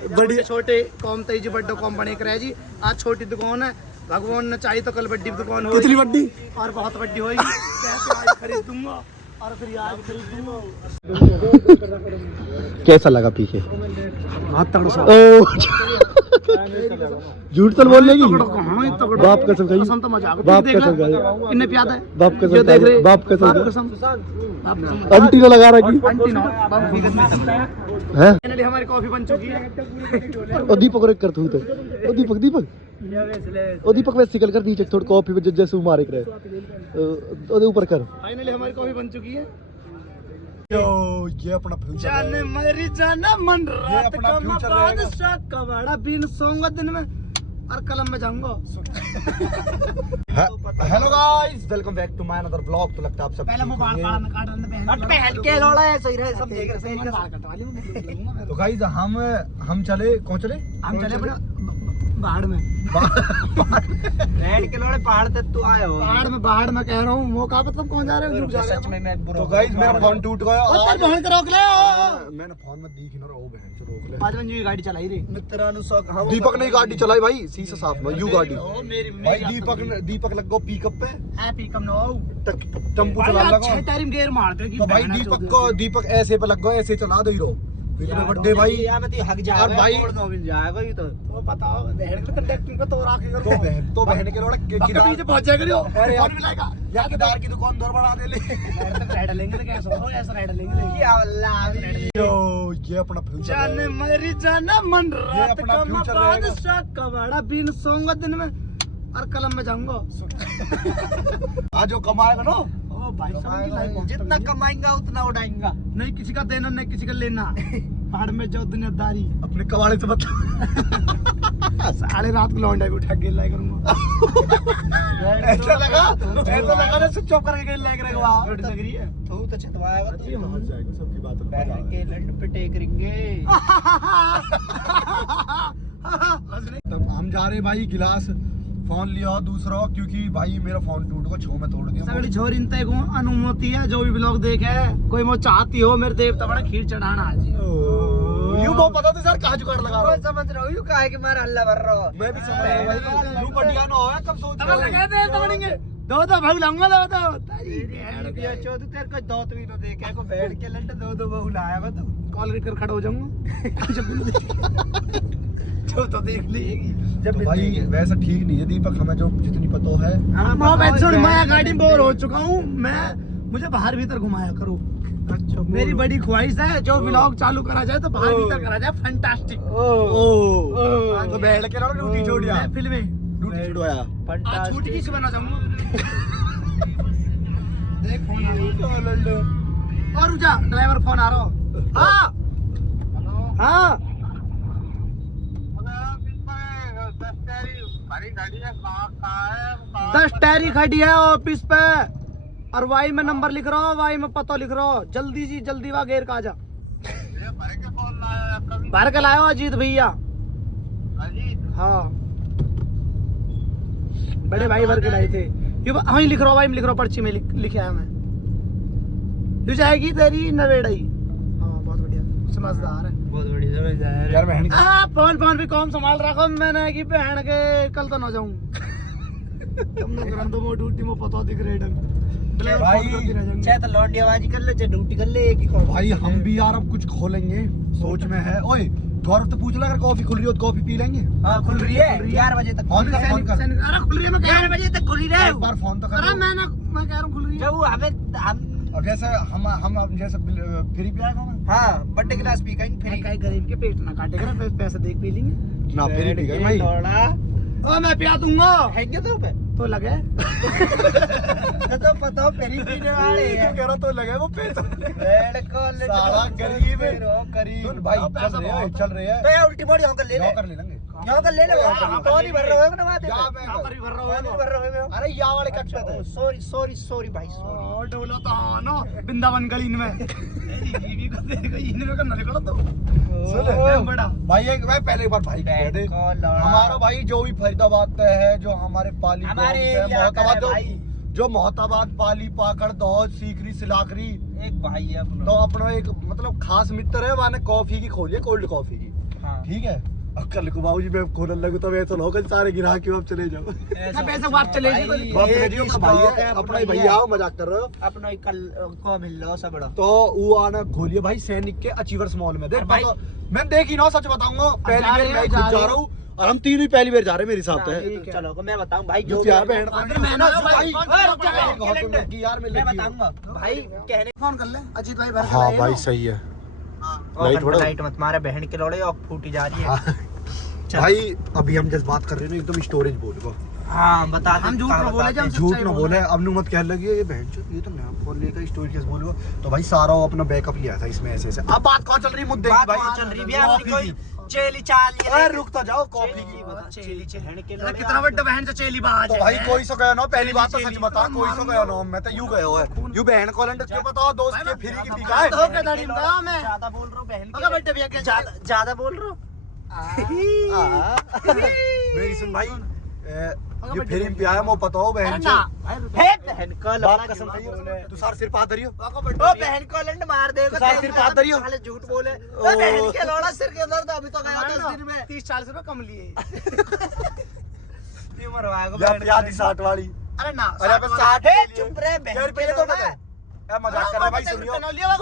बड़ी छोटे कौम तेजी बड्डो कंपनी करे जी। आज छोटी दुकान है, भगवान ने चाहिए तो कल बड़ी दुकान होगी। कितनी बड़ी? और बहुत बड़ी होगी। आज खरीद दूंगा और फिर आज खरीद दूंगा। कैसा लगा पीछे? बहुत तगड़ा सा। झूठ तो बोल लेगी। बाप कसम कही। कसम तो मजाक। बाप कसम कही। इन्हें प्याद है। बाप कसम देख रहे। बाप कसम। आंटी ने लगा रखी। आंटी ना बाप की कसम है। फाइनली हमारी कॉफी बन चुकी है। ओ दीपक और कर तू तो। ओ दीपक वैसे निकल कर नीचे थोड़ा कॉफी में जैसे मारे करे। ओ ऊपर कर। फाइनली हमारी कॉफी बन चुकी है। यो ये अपना फ्यूचर जाने मेरी जाना मन रात अपना का फ्यूचर बादशाह कबाड़ा बीन सोऊंगा दिन में और कलम में जाऊंगा। Hello guys, welcome back to my another blog. तो लगता है आप सब पहले मैं बाल में काट रहा पे हल्के लोड़ा है, सही रहे, सब देख रहे हैं। तो गाइस हम चले कौन चले? हम चले अपने बाहर में। रेड के लोड़े पहाड़ तक तू आए हो। बाहर में कह रहा हूँ। वो कहा तुम कौन जा रहे हो? जा रहे सच में मैं तो गाइस मेरा फोन टूट गया। बहन को रोक ले। मैंने फोन में देख ना ओ बहन से रोक ले। आज मैंने ये गाड़ी चलाई रे। दीपक ने गाड़ी चलाई भाई, शीशा साफ ना यू गाड़ी। ओ मेरी भाई दीपक लग गो पिकअप पे। हैप्पी कम नो टेंपू चला लगा। 6 टाइम गेयर मारते कि तो भाई दीपक ऐसे पे लग गो, ऐसे चला दे रो इतने बड़े भाई। हक जा और भाई मिल जाएगा ये तो। वो बताओ बहन के कंडक्टर पे तो राख कर तो बहन के रोड पीछे पहुंच जाएगा रे। अरे कौन मिलेगा? या किदार की दुकान दौर बढ़ा दे ले। तो राइड लेंगे तो कैसे हो? ऐसा राइड लेंगे ये अल्लाह यो ये अपना फ्यूचर जाने मेरी जाना मन रात अपना का फ्यूचर बादशाह कबाड़ा बीन सोऊंगा दिन में और कलम में जाऊंगा। आज जो कमाएगा ना ओ भाई साहब की लाइफ जितना कमाएंगा उतना उड़ाएंगा। नहीं किसी का देना नहीं किसी का लेना। पहाड़ में जो दुनियादारी अपने कबाड़े से बता। साढ़े रात को लौंडा भी उठा के लाई करूंगा। ऐसा लगा ना स्विच ऑफ करके गेल लग रहा है। लग रही है तू तो छतवाएगा तू। पहुंच जाएगा सबकी बात बहन के लंड पे टेक करेंगे। तब हम जा रहे भाई गिलास फोन लिया दूसरा, क्योंकि भाई मेरा फोन टूट गया, छो में तोड़ गया। सगड़ी छोरी इंते को अनुमति है। जो भी ब्लॉग देखे कोई मो चाहती हो मेरे देवता बड़ा खीर चढ़ाना आज। यू वो पता था सर कहाँ जुगाड़ लगा रहा मैं समझ रहा हूँ, यू काहे के मारे हल्ला भर रहा हो। मैं भी समझ रहा हूँ भाई। यू बढ़िया ना होया कब सोच अब लगा दे तो बनेंगे। दो भाग लाऊंगा दो तारी चौधरी तेरे को दौत भी तो देखे को बैठ के लंड दो बहु लाया हुआ तू। कॉल कर खड़ा हो जाऊंगा। जो तो देख लेगी तो भाई वैसा ठीक नहीं है दीपक, हमें जो जितनी पता है। मैं गाड़ी में बोर हो चुका हूँ। मुझे बाहर भीतर घुमाया करो। अच्छा मेरी बड़ी ख्वाहिश है जो व्लॉग चालू करा जाए तो बाहर भीतर करा जाए। फैंटास्टिक। तो बैठ के ना ड्यूटी छोड़ दिया। फिल्में ड्यूटी छुड़वाया। आज छुट्टी किस बना चाहूंगा। देख फोन आ रहा। और रुजा ड्राइवर फोन आ रहा हो। हाँ हाँ दस टैरी खड़ी है ऑफिस पे और वाई में नंबर लिख रहा हो, वाई में पता लिख रहा हो। जल्दी जी जल्दी वा घेर का आ जा। भर के लाओ अजीत भैया। हाँ बड़े भाई भर के लाए थे। वही लिख रहा हूँ, वाई में लिख रहा हूँ, पर्ची में लिखे आया मैं। यू जाएगी तेरी नवेड़ाई। हाँ बहुत बढ़िया समझदार है। बहुत बढ़िया समझदार यार बहन फोन भी कौन संभाल रखा मैंने कि बहन के कल तो ना जाऊं। तुम लोग रन दो ड्यूटी में पता दिख रहे भाई। चाहे तो लौंडी आवाज कर ले, चाहे ड्यूटी कर ले, एक ही करो। भाई हम भी यार अब कुछ खोलेंगे सोच में है। ओए गौरव तो पूछ ला अगर कॉफी खुल रही हो तो कॉफी पी लेंगे। हाँ खुल रही है 11 बजे तक। फोन कर फोन कर। अरे खुल रही है। मैं 11 बजे तक खुली रहे। एक बार फोन तो कर। अरे मैं कह रहा हूँ खुल रही है। जब हम अब जैसे हम जैसे फ्री पिया ना। हाँ बड्डे गिलास पी कहीं फ्री। कहीं गरीब के पेट ना काटेगा। पैसे देख पी लेंगे ना फ्री पी गए भाई। थोड़ा ओ मैं पिया दूंगा। है क्या तो लगे तो पता हो पेरी पीने वाले हैं। कह रहा तो लगे वो पैसा। रेड कॉल साला गरीब है। गरीब। सुन भाई चल रहे हैं। तो ये उल्टी बॉडी होकर ले ले। कर ले लेंगे। यहाँ का ले ले। कौन ही भर रहा है ना बात है। यहाँ पर ही भर रहा कौन ही भर रहा है। अरे यहाँ वाले कक्षा था। सॉरी भाई सॉरी। डोला तो ना वृंदावन गली में। इनमें करना निकला तो सुन बड़ा भाई मैं पहले एक बार भाई कह दे। हमारा भाई जो भी फरीदाबाद है, जो हमारे पाली मोहताबाद जो मोहताबाद पाली पाकड़ दौद सीकरी सिलाकरी एक भाई है तो अपना एक मतलब खास मित्र है। मैंने कॉफी की खोली है, कोल्ड कॉफी की। हाँ। ठीक है, अब कल को बाबूजी मैं खोलने लगू तो ऐसा लोकल सारे गिरा के अब चले जाओ। ना पैसे बात चले जी बाप रे जी, अपना भाई है, अपना ही भैया आओ, मजाक कर रहे हो। अपना ही कल को मिल लो सब बड़ा। तो वो आना खोलिए भाई सैनिक के अचीवर्स मॉल में। देख भाई मैं देखी ना, सच बताऊंगा, पहली बार मैं खुद जा रहा हूँ और हम तीनों ही पहली बार जा रहे हैं मेरे हिसाब से। चलो मैं बताऊं भाई जो जो यार बहन मैं ना भाई यार मैं बताऊंगा भाई कहने फोन कर ले अजीत भाई भर हाँ भाई सही है। लाइट मत मारे बहन के लोड़े और फूटी जा रही है। भाई अभी हम जिस बात कर रहे हैं ना एकदम स्टोरेज बोलो। हाँ बता हम झूठ न बोले जब झूठ न बोले, अब नु मत कहने लगी ये बहन ये तो नया फोन लेकर स्टोरेज कैसे बोलो। तो भाई सारा वो अपना बैकअप लिया था इसमें ऐसे ऐसे। अब बात कौन चल रही मुद्दे की भाई? चल रही है अपनी कोई चेली चाल अरे रुक तो जाओ, कॉफी की चेली बहन के अरे कितना बड़ा बहन से चेली बाज तो भाई कोई सो गया ना, पहली बात तो सच बता, कोई सो गया ना, मैं तो यू गया हुआ है यू बहन कॉलेंट के बताओ दोस्त के फ्री की पीका है। तो के दाढ़ी में मैं ज्यादा बोल रहा हूँ बहन ओके बेटे भैया के ज्यादा बोल रहा हूँ। मेरी सुन भाई, ये फ्री में पिया है वो पता हो बहन से। बहन को बाप कसम सही तू सार सिर पात धरियो। ओ बहन को लंड मार देगा। सारे सिर पात धरियो। साले झूठ बोले। ओ बहन के लोड़ा सिर के अंदर तो अभी तो गया 10 दिन में 30-40 रुपए कम लिए ये मरवाएगा या प्यादी 60 वाली। अरे ना अरे अबे 60 ए चुप रहे बहन पहले तो बता ए मजाक कर रहा भाई, सुनियो ओ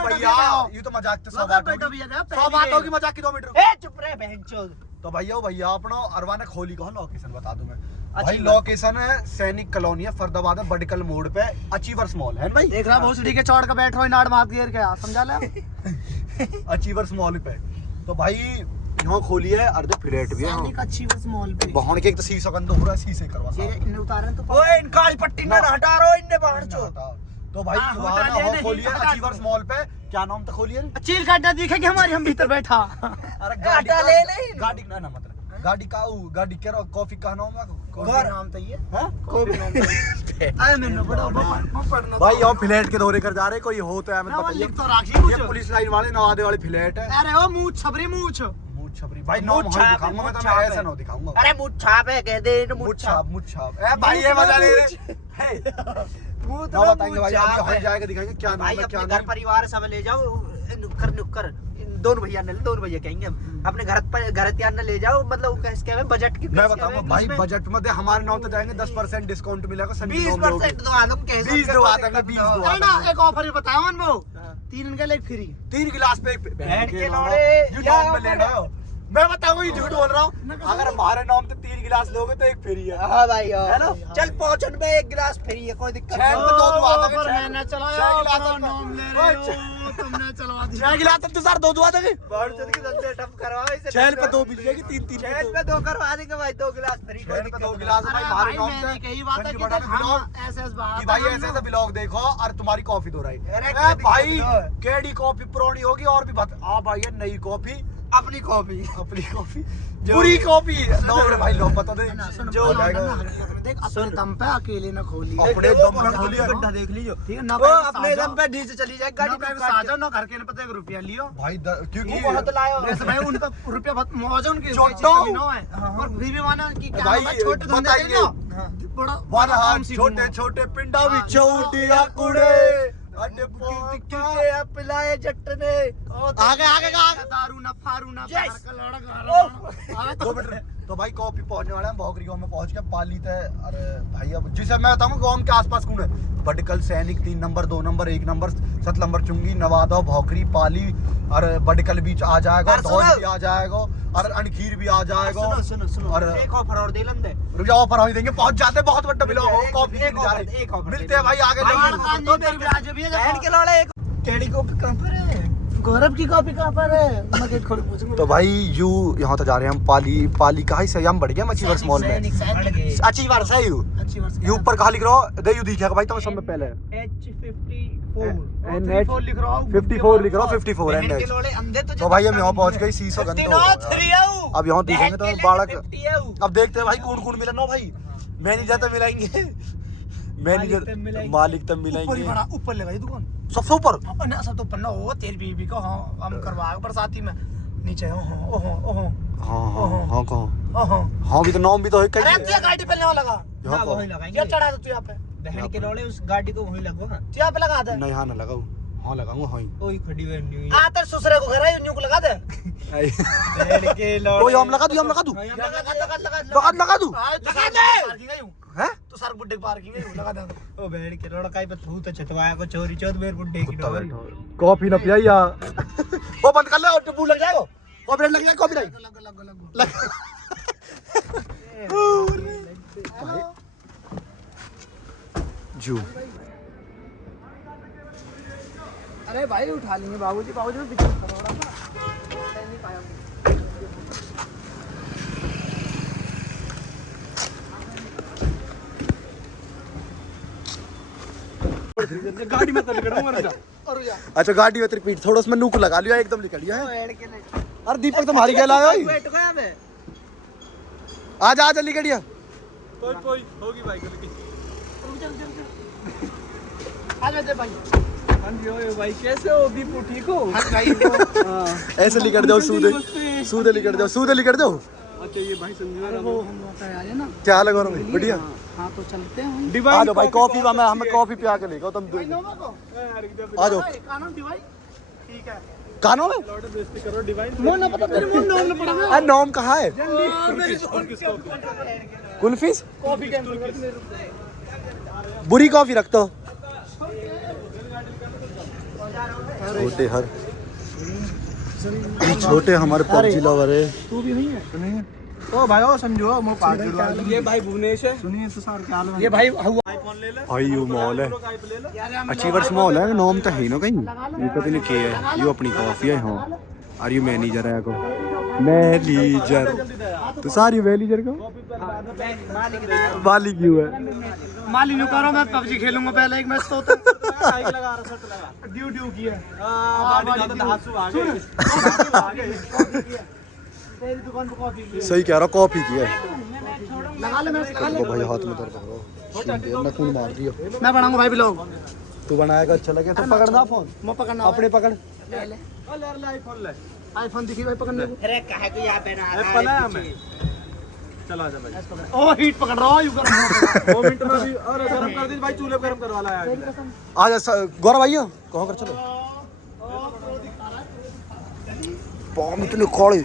भैया ये तो मजाक तो 100 बात होगी, 100 बात होगी मजाक की 2 मीटर। ए चुप रहे बहन चोद। तो भैया अपना अरवाना खोली कौन लोकेशन बता दूं मैं अच्छी भाई। बात। लोकेशन है सैनिक कॉलोनी है, फरीदाबाद में बडकल मोड़ पे अचीवर्स मॉल है भाई। देख रहा भोसड़ी के चौड़ का बैठो नाड़ मार गिर गया समझा ले अचीवर्स मॉल पे तो भाई यहाँ खोली है, अर्धे फ्लैट भी है सैनिक अच्छी बस मॉल पे बहन के एक तो शीशा गंदा हो रहा है, शीशे करवा ये साहब। इन्हें उतारे तो ओए इन काली पट्टी ना हटा रो इनने बाहर चोद। तो भाई हाँ, वहाँ हटा ना दे, हो नहीं, खोली है हटा अचीवर्स मॉल पे। क्या नाम था खोली है? चील काटना दिखेगी हमारी हम भीतर बैठा अरे हटा ले नहीं। गाड़ी ना मतलब गाड़ी का गाड़ी के कॉफी का नाम घर नाम तो ये है कॉफी नाम तो आए मैंने बड़ा पढ़ना भाई यहाँ फ्लैट के दौरे कर जा रहे, कोई हो तो है हमें लिख बताइए। तो राखी ये पुलिस लाइन वाले नवादे वाले फ्लैट है। अरे ओ मुंह छबरी मुंह मुझ छपरी भाई नाम मुझ हम छाप, दिखाऊंगा, मैं मुझ तो छाप ऐसा है। ना दिखाऊंगा। अरे मुझ छाप है कह दे इन मुझ छाप ए भाई ये मजा ले रहे मुंह ना बताएंगे भाई, अभी हम जाएगा दिखाएंगे क्या नाम भाई है क्या अपने घर नाम। परिवार सब ले जाओ नुक्कर नुक्कर इन दोनों भैया ने दोनों भैया कहेंगे हम अपने घर त्यार न ले जाओ मतलब कैसे क्या बजट की मैं बताऊंगा भाई बजट में दे हमारे नाम तो जाएंगे 10% डिस्काउंट मिलेगा। 20% दो आलम कैसे 20 दो आते 20 दो अरे ना एक ऑफर बताओ अनमो 3 इनके लिए फ्री 3 गिलास पे बैठ के लौड़े यू नाम में लेना है। मैं बताऊंगा ये झूठ बोल रहा हूँ, अगर हमारे नाम पे 3 गिलास लोगे तो एक फ्री है। हां भाई है ना? चल पहुंचन में एक गिलास फ्री है कोई दिक्कत छह नहीं। पे 2 दुआ देंगे, ऑफर छह- मैंने छह चलाया गिलास अपना पे- नाम ले रहे हो तुमने चलवा दिया 6 गिलास तक तो सर 2 दुआ देंगे। बाहर चल के धंधे ठप करवाओ इसे छह पे 2 मिल जाएगी, 3 चैन पे 2 करवा देंगे भाई 2 गिलास फ्री कोई पे दिक्कत 2 नहीं। गिलास भाई अरे हमारे भाई नाम मैंने से कही बात है संजू कि बड़ा देख भी हम ब्लॉग ऐसे बात कि भाई ऐसे ऐसे ब्लॉग देखो और तुम्हारी कॉफी दो रही अरे है भाई। केडी कॉफी पुरानी होगी और भी आ भाई ये नई कॉफी अपनी कॉफी अपनी कॉफी पूरी कॉफी लो भाई लो पता दे जो हो जाएगा। देख अपने दम पे अकेले न खोली अपने दम पे खोली है। गड्ढा देख लीजिए ठीक है ना वो अपने दम पे नीचे चली जाए गाड़ी पे साजा ना घर के न पता 1 रुपया लियो भाई क्योंकि बहुत लाया वैसे भाई उन पे रुपया बहुत मौज है उनकी छोटो। और फिर भी माना कि क्या भाई, नाम है, छोटे धंधे बताइए। थे ना बड़ा वन हाथ काम सी छोटे दूंगा। छोटे पिंडा भी हाँ, चौटिया कुड़े अड्डे कितने पिलाए जट्ट ने आगे आगे दारू ना फारू ना Yes. प्यार का लड़का दो मिनट तो भाई कॉफी पहुंचने वाला है भोकरी गांव में पहुंच के पाली थे। अरे भाई अब जिसे मैं बताऊं गांव के आसपास कौन है बडकल सैनिक 3 नंबर 2 नंबर 1 नंबर 7 नंबर चुंगी नवादा भोकरी पाली और बडकल बीच आ जाएगा, और धौल सुनो। भी आ जाएगा और अनखीर भी आ जाएगा। सुनो सुनो सुनो और एक ऑफर और दे लंदे रुक जाओ ऑफर ही देंगे, पहुंच जाते बहुत बड़ा मिला एक- कॉफी एक पीने जा ऑफर- रहे। एक ऑफर मिलते हैं भाई आगे भाई, जाएंगे। खान जी तेरे भी आज भी है बहन के लौड़े एक केड़ी को कहां पर है गौरव की कॉपी कहाँ पर है मैं गेट खोल पूछूंगा तो भाई यू यहाँ तो जा रहे हैं हम पाली का ही सही हम बढ़ गया मच्छी वर्ष मॉल में सैनिक अच्छी बार सही यू अच्छी वर्ष यू ऊपर कहा लिख रहा हो दे यू दिखेगा भाई तुम सब में पहले H54 लिख रहा हूँ 54 लिख रहा हो 54 बहन के एंड लौड़े अंधे तो भाई हम यहाँ पहुंच गए शीशो गंदो हो गया। अब यहाँ दिखेंगे तो बालक अब देखते हैं भाई कौन कौन मिला ना भाई मैनेजर तो मिलाएंगे मैनेजर मालिक तब ऊपर ही मिलाएंगे बड़ा ऊपर लगा दुकान सबसे ऊपर ना सब तो पन्ना हो तेल बीबी को हाँ हम करवा बरसाती में नीचे ओहो ओहो ओहो हाँ कहो ओहो हाँ भी तो नाम भी तो है अरे कहीं तू गाड़ी पे लेने लगा यहाँ वहीं को लगाएंगे क्या चढ़ा दे तू यहाँ पे बहन के लौड़े उस गाड़ी को वहीं लगो ना तू यहाँ पे लगा दे नहीं यहाँ ना लगाओ हाँ लगाऊंगा हाँ ओए खड़ी बहनी आ तर ससुरे को घर आई न्यू को लगा दे भेड़ के लौड़े ओए हम लगा दूं लगा दूं लगा दे पार्किंग आई हूं हैं तो सर बुड्ढे पार्किंग आई हूं लगा दे ओ भेड़ के लौड़ा काई पे भूत चटवाया को चोरी चौथ मेरे बुड्ढे की डोरी कॉफी ना पियाई या वो बंद कर ले और टप्पू लग जाएगा कॉपीराइट लग जाएगा कॉपीराइट लग जू अरे भाई उठा लेंगे बाबूजी में पीछे करो रहा था नहीं पाया गाड़ी में तो निकलूं मर जा और जा अच्छा गाड़ी में रिपीट थोड़ा उसमें नूक लगा लिया एकदम निकल गया है भेड़ के ले अरे दीपक तुम्हारी क्या लाया बैठ गया मैं आजा आ जल्दी गड़िया कोई होगी भाई कल की आज मैं दे भाई हां जी ओए भाई कैसे हो दीपू ठीक हो हां भाई ऐसे लिखट दो सूदे लिखट दो अच्छा ये भाई संजू वो हम लोग आ जाए ना क्या हाल है गौरव भाई बढ़िया हां तो चलते हैं आ जाओ भाई कॉफी में हमें कॉफी पिया के लेगा तुम नोमा को आ जाओ कानून दी भाई ठीक है कानों में बेइज्जती करो डिवाइन मोन ना पता तेरे मोन नाम में पड़ा अरे नॉम कहाँ है कुल्फीस कॉफी कैंसिल कर दे बुरी कॉफी रख दो छोटे हर छोटे हमारे पबजी लवर है तू भी नहीं है ओ भाई ओ संजू मो पास ये भाई भुवनेश है सुनिए तो सर क्या हाल है ये भाई हुआ आईफोन ले ले भाई यू मॉल है अचीवर्स मॉल है नॉम तो है ना कहीं ये पता नहीं क्या है यू अपनी कॉफी है हाँ आर यू मैनेजर है को मैनेजर तो सारी मैनेजर को मालिक क्यों है माली नु करो मैं पबजी खेलूंगा पहले एक मैच तो होता बाइक लगा रहा सट लगा ड्यू की है हां बाडी ज्यादा धासु आ गए तेरी दुकान पे कॉफी की सही कह रहा कॉफी की है लगा ले मैं लगा ले भाई हाथ में दर्द हो रहा है नखून मार दियो मैं बनाऊंगा भाई ब्लॉग तू बनाएगा अच्छा लगे तो पकड़ना फोन मैं पकड़ना अपने पकड़ ले ले ओ ले आईफोन ले आईफोन दिखी भाई पकड़ने को अरे काहे को यहां पे ना एप्पल है हमें चलो आजा भाई ओ हीट पकड़ रहा हूं यू कर 2 मिनट में भी और गरम कर दी भाई चूल्हे पे गरम करवा लाया आज गौरव भैया कहाँ कर चलो पाम इतने खड़े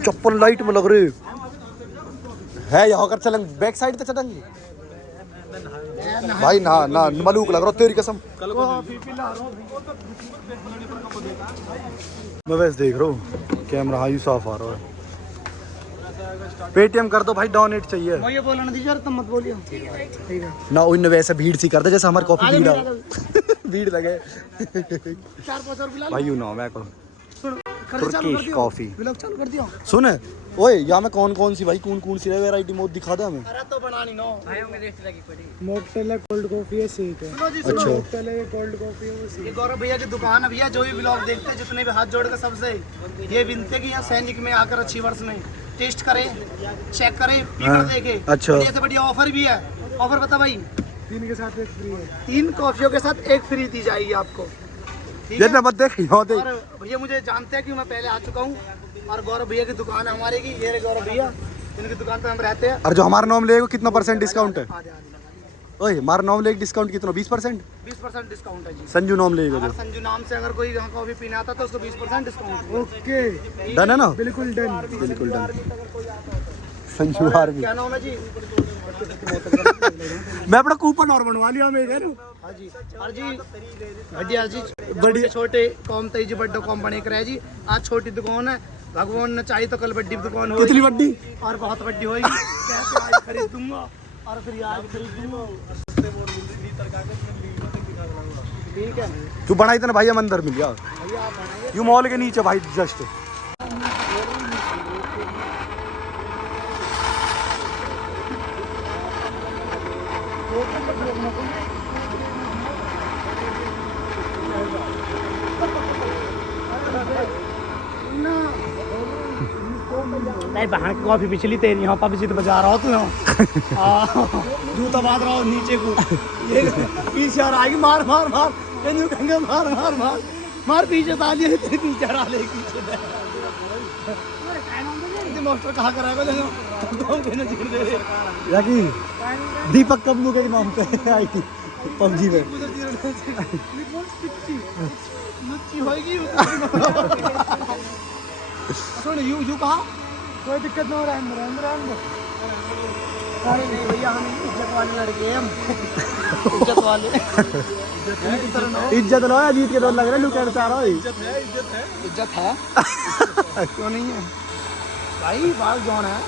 चप्पल लाइट में लग रहे है यहाँ कर चलेंगे बैक साइड पे चलेंगे भाई ना ना मलूक लग रहा तेरी कसम कॉफी पिला रहा हूं मैं वैसे देख रहा हूँ कैमरा हाँ यू साफ आ रहा है पेटीएम कर दो भाई डोनेट चाहिए मैं ये बोलना दीजिए तुम मत बोलियो ठीक है ना उन वैसे भीड़ सी करते जैसे हमारी कॉफी भीड़ भीड़ लगे 4-5 और पिला भाई यू नो मैं को सुन कर चालू कर तुर्किश दियो कॉफी ब्लॉग चालू कर दियो सुन ओए यहाँ में कौन सी भाई कौन सी वैरायटी मोद दिखा दे हमें अरे तो बनानी नो भाई हमें रेस्ट लगी पड़ी मॉकटेल है कोल्ड कॉफी है शेक है सुनो जी सुनो अच्छा। मॉकटेल है कोल्ड कॉफी है वो शेक ये गौरव भैया की दुकान है भैया जो भी ब्लॉग देखते हैं जितने भी हाथ जोड़ कर सबसे ये विनती है कि यहाँ सैनिक में आकर अच्छी वर्ष में टेस्ट करें चेक करें पीकर देखें अच्छा। बढ़िया से बढ़िया ऑफर भी है ऑफर बता भाई 3 के साथ 1 फ्री है 3 कॉफियों के साथ 1 फ्री दी जाएगी आपको ठीक ये है ना मत देख यहाँ देख और भैया मुझे जानते हैं कि मैं पहले आ चुका हूँ और गौरव भैया की दुकान है हमारे की ये रहे गौरव भैया इनकी दुकान पे हम रहते हैं और जो हमारा नाम लेगा कितना परसेंट डिस्काउंट है आधे आधे ओए हमारा नाम लेगा डिस्काउंट कितना 20% 20% डिस्काउंट है जी संजू नाम लेगा अगर जो संजू नाम से अगर कोई यहाँ कॉफी पीने आता तो उसको 20% डिस्काउंट ओके डन है ना बिल्कुल डन बिल्कुल डन संजू आर्मी क्या नाम है जी मैं अपना कूपन और बनवा लिया मैं इधर हाँ जी और जी बढ़िया जी बड़ी छोटे कौम तेजी बड्डो कंपनी करे जी आज छोटी दुकान है भगवान ने चाहिए तो कल बड़ी दुकान होगी कितनी बड़ी और बहुत बड़ी होगी कैसे आज खरीद दूंगा और फिर आज खरीद दूंगा ठीक है तू बनाई था ना भाई हम अंदर मिल गया भैया आप बनाइए यू मॉल के नीचे भाई जस्ट नहीं बाहर की कॉफी पिछली तेरी यहाँ पबजी तो बजा रहा हो तू यहाँ जूता बांध रहा हो नीचे को ये पीछे आ आएगी मार मार मार कहने कहेंगे मार मार मार मार पीछे डाल दिया तेरे पीछे डाले पीछे मास्टर कहाँ कराएगा देखो याकी दीपक कबलू के नाम पे आई थी पबजी में लुच्ची होएगी सुन यू कहा कोई दिक्कत ना हो रहा है अंदर अरे नहीं भैया हम इज्जत वाले लड़के हैं हम इज्जत वाले इज्जत लो जीत के दौर लग रहे लुकेट चाह रहा है इज्जत है क्यों नहीं है भाई बाल जौन है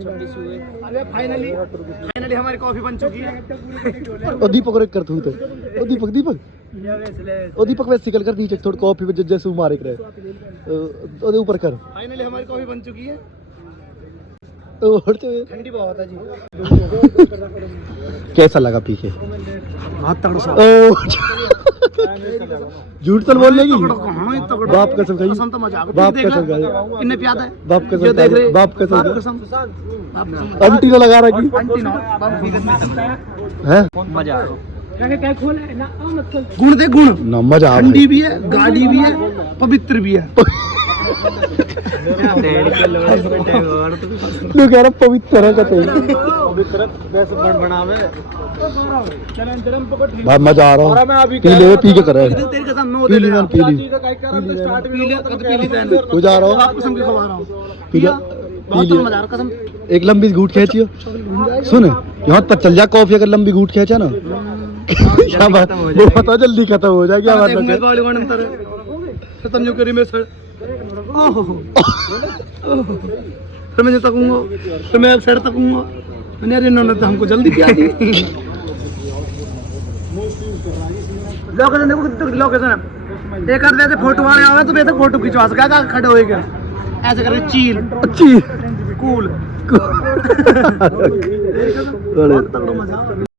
अरे फाइनली हमारी कॉफी बन चुकी है ओ दीपक और कर तू तो ओ दीपक वैसे निकल कर नीचे थोड़ा कॉफी पे जैसे मारे करे ओदे ऊपर कर फाइनली हमारी कॉफी बन चुकी है और ठंडी बहुत है जी कैसा लगा पीछे बहुत तगड़ा सा झूठ चल बोल लेगी बाप बाप कसम खाई कसम तो मजाक बाप कसम खाई इन्हें प्याद है बाप जो कसम देख रहे बाप कसम बाप कसम अंटी तो लगा रखी आंटी ना हैं मजा आ गुण दे गुण ना मजा आ ठंडी भी है गाढ़ी भी है पवित्र भी है तू कह रहा पवित्र है कहते भाई मजा आ रहा है पी ले पी के कर रहा है तेरी कसम मैं पी ली मैंने पी ली पी ली तू जा रहा हो कसम की खवा रहा हूँ पी लिया बहुत मजा आ रहा कसम एक लंबी घूट खींचियो सुन यहाँ पर चल जा कॉफी अगर लंबी घूट खींचा ना क्या बात वो पता जल्दी खत्म हो जाएगी क्या बात है खत्म जो करी मैं सर फिर मैं तकूंगा फिर मैं सर तकूंगा मैंने अरे इन्होंने तो हमको जल्दी किया दी लोकेशन देखो लोकेशन एक आध वैसे फोटो वाले आवे तो वैसे फोटो खिंचवा सका खड़े हो गए ऐसे करके चील अच्छी कूल बड़े तगड़ा मजा